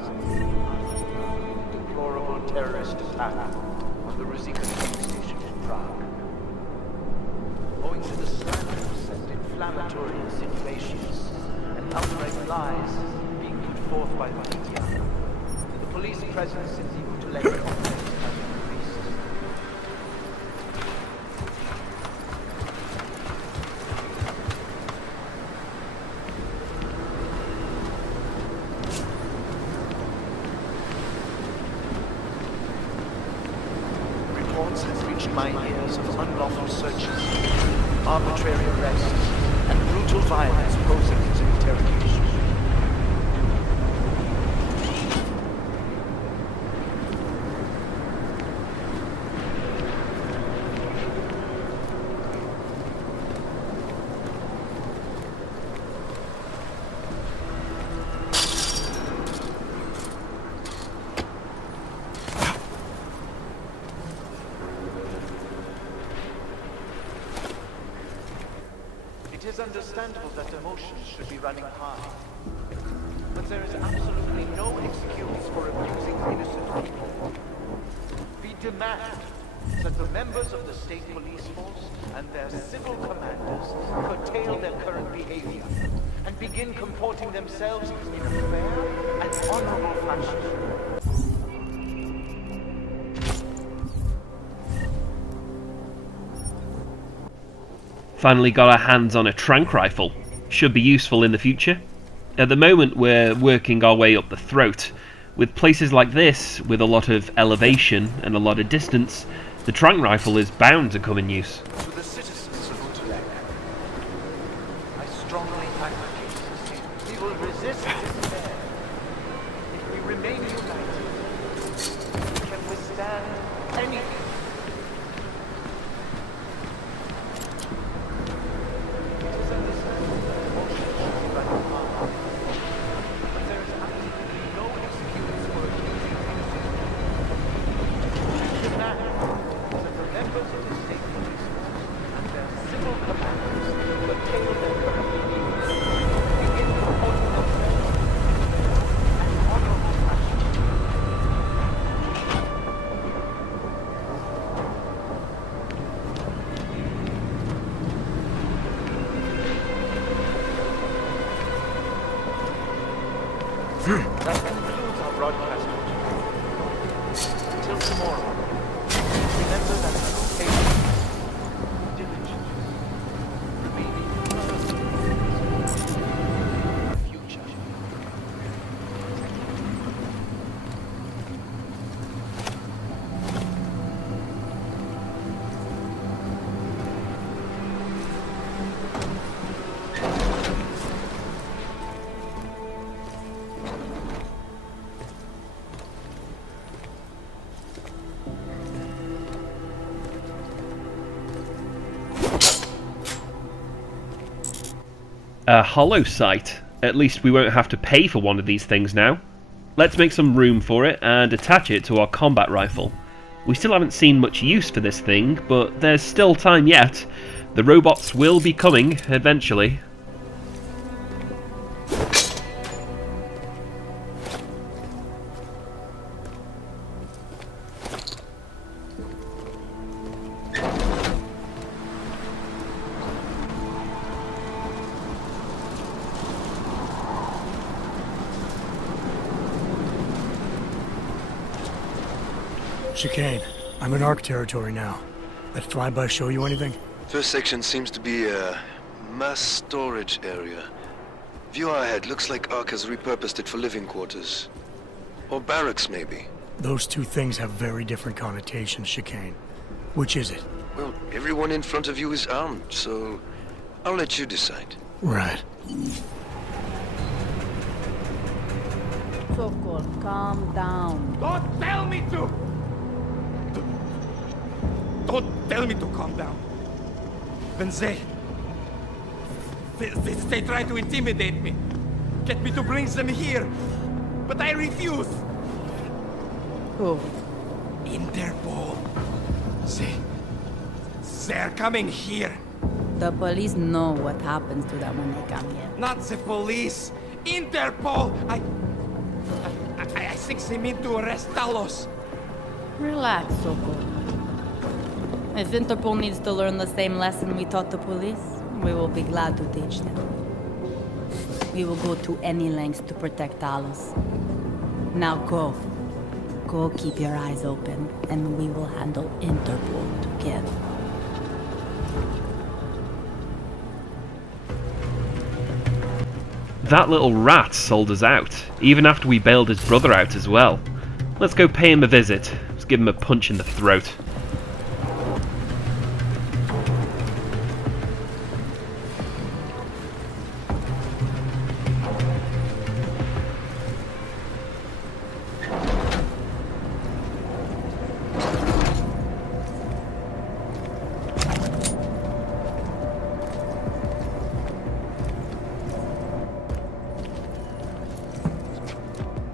uprising. Deplorable terrorist attack on the Ruzicka train station in Prague. Owing to the slanders and inflammatory insinuations and outright lies being put forth by the media, the police presence in the Utrecht complex has increased. Reports have reached my ears of unlawful searches, arbitrary arrests, and brutal violence posing as interrogation. It is understandable that emotions should be running high, but there is absolutely no excuse for abusing innocent people. We demand that the members of the state police force and their civil commanders curtail their current behavior and begin comporting themselves in a fair and honorable fashion. Finally got our hands on a tranq rifle. Should be useful in the future. At the moment we're working our way up the throat. With places like this, with a lot of elevation and a lot of distance, the tranq rifle is bound to come in use. To the citizens of Utrecht, I strongly advocate we will resist despair. If we remain united, we can withstand anything. That concludes our broadcast for today. Until tomorrow, remember that through patience, diligence, remaining firm, future. A hollow sight. At least we won't have to pay for one of these things now. Let's make some room for it and attach it to our combat rifle. We still haven't seen much use for this thing, but there's still time yet. The robots will be coming eventually. Chicane, I'm in ARC territory now. That flyby show you anything? First section seems to be a mass storage area. View ahead, looks like ARC has repurposed it for living quarters. Or barracks, maybe. Those two things have very different connotations, Chicane. Which is it? Well, everyone in front of you is armed, so I'll let you decide. Right. Sokol, calm down. Don't tell me to! Don't tell me to calm down. When they try to intimidate me, get me to bring them here, but I refuse. Who? Interpol. They're coming here. The police know what happens to them when they come here. Not the police. Interpol. thinks he mean to arrest Talos. Relax, Soko. If Interpol needs to learn the same lesson we taught the police, we will be glad to teach them. We will go to any lengths to protect Talos. Now go. Go keep your eyes open, and we will handle Interpol together. That little rat sold us out, even after we bailed his brother out as well. Let's go pay him a visit. Let's give him a punch in the throat.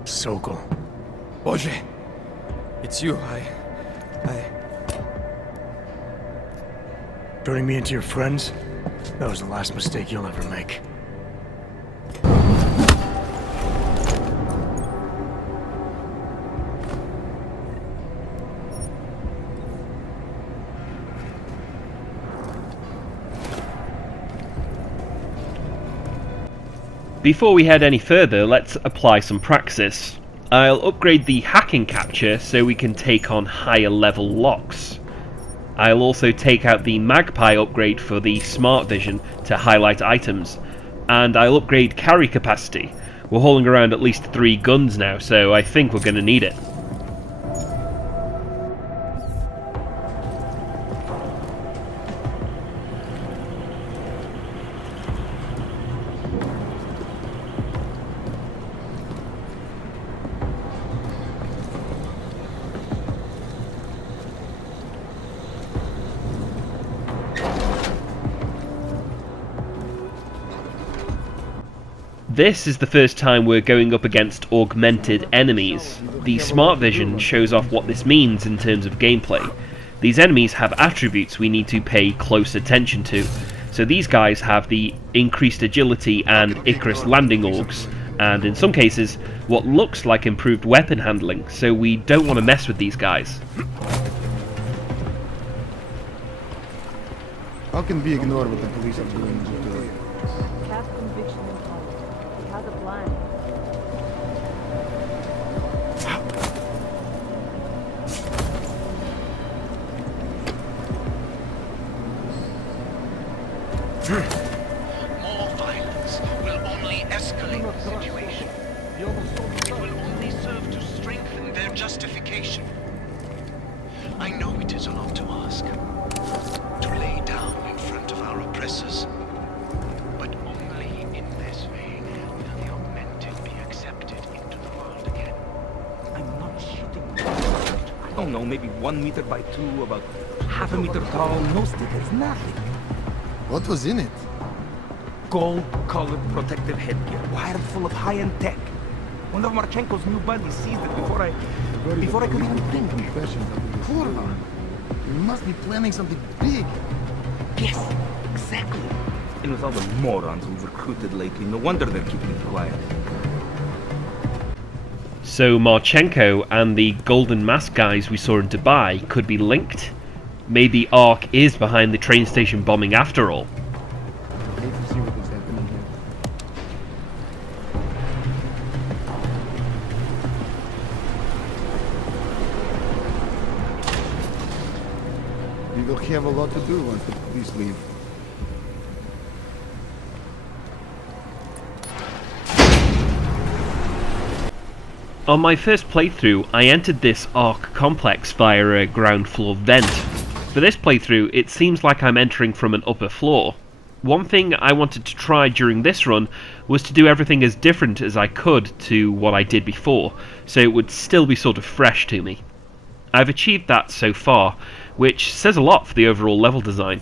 Sokol. Boże, it's you. Turning me into your friends? That was the last mistake you'll ever make. Before we head any further, let's apply some praxis. I'll upgrade the hacking capture so we can take on higher level locks. I'll also take out the magpie upgrade for the smart vision to highlight items, and I'll upgrade carry capacity. We're hauling around at least 3 guns now, so I think we're going to need it. This is the first time we're going up against augmented enemies. The smart vision shows off what this means in terms of gameplay. These enemies have attributes we need to pay close attention to. So these guys have the increased agility and Icarus landing augs, and in some cases what looks like improved weapon handling, so we don't want to mess with these guys. How can we ignore what the police are doing to Cast conviction in home. He has a plan. More violence will only escalate the situation. It will only serve to strengthen their justification. I know it is a lot to ask. To lay down in front of our oppressors. But only in this way will the augmented be accepted into the world again. I'm not shitting. I don't know, maybe 1 meter by 2, about half a meter tall, no stickers, nothing. What was in it? Gold-colored protective headgear, wired full of high-end tech. One of Marchenko's new buddies seized it before I could even think. Poor man. You must be planning something big. Yes, exactly. And with all the morons we've recruited lately, no wonder they're keeping it quiet. So Marchenko and the Golden Mask guys we saw in Dubai could be linked? Maybe ARC is behind the train station bombing after all. I hate to see what is happening here. We will have a lot to do once the police leave. On my first playthrough, I entered this ARC complex via a ground floor vent. For this playthrough, it seems like I'm entering from an upper floor. One thing I wanted to try during this run was to do everything as different as I could to what I did before, so it would still be sort of fresh to me. I've achieved that so far, which says a lot for the overall level design.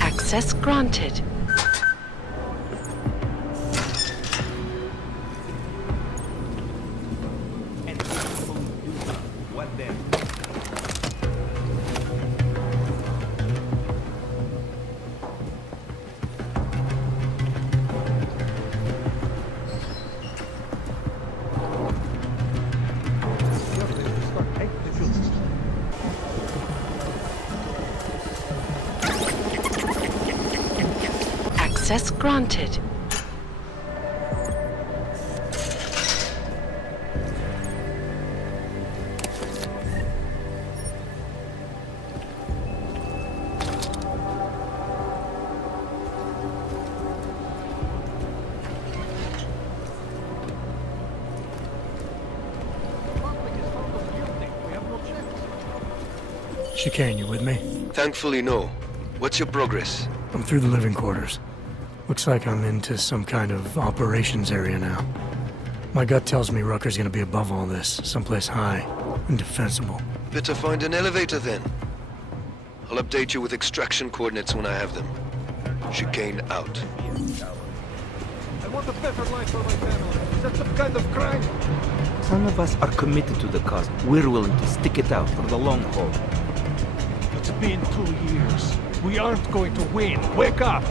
Access granted. And what then? Access granted. Chicane, you with me? Thankfully, no. What's your progress? I'm through the living quarters. Looks like I'm into some kind of operations area now. My gut tells me Rucker's gonna be above all this, someplace high and defensible. Better find an elevator then. I'll update you with extraction coordinates when I have them. Chicane out. I want a better life for my family. Is that some kind of crime? Some of us are committed to the cause. We're willing to stick it out for the long haul. It's been 2 years. We aren't going to win. Wake up!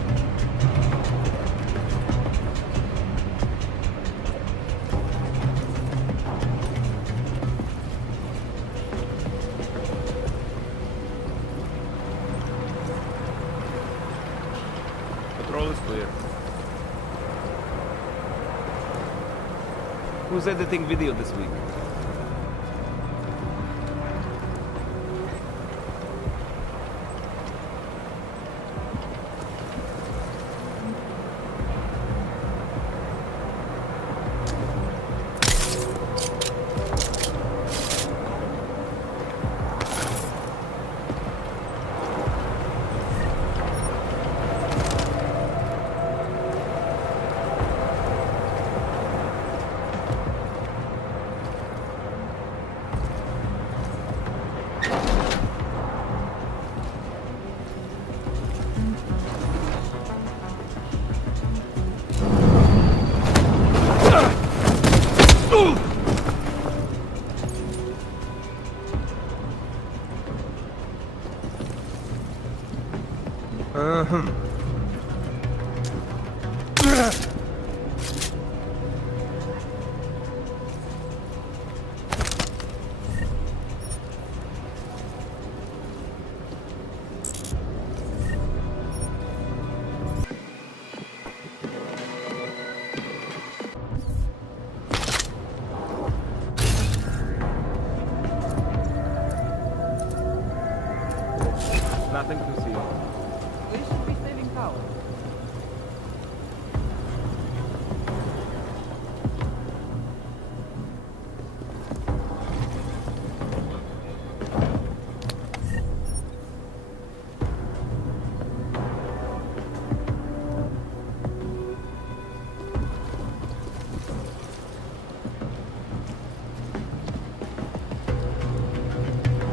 Patrol is clear. Who's editing video this week? Nothing to see. We should be saving power.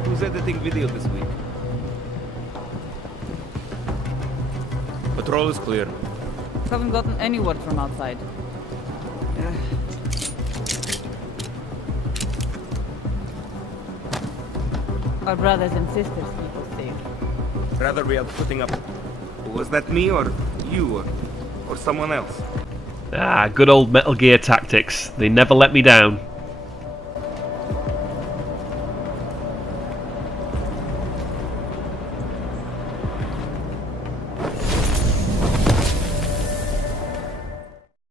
Who's editing video this week? Patrol is clear. Haven't gotten any word from outside. Our brothers and sisters keep us safe. Rather we are putting up... Was that me or you or someone else? Ah, good old Metal Gear tactics. They never let me down.